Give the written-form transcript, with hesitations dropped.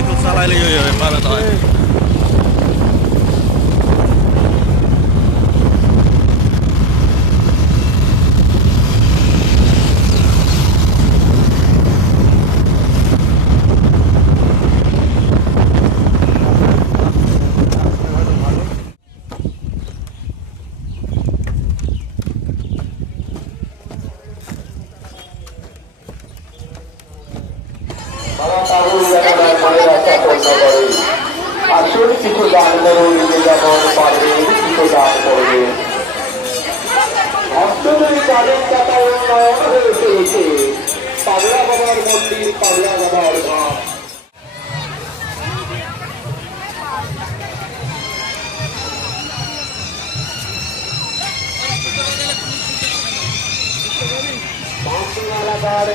Cycle চালাইলে পারে তো হয়। আসুন কিছু দান করুন, যেমন পারবেন কিছু দান করবেন। অষ্টমী কালের টাকা উন্নয়ন হয়ে চলেছে পাগলা বাবার মন্দির, পাগলা বাবার ধাম। এলাকার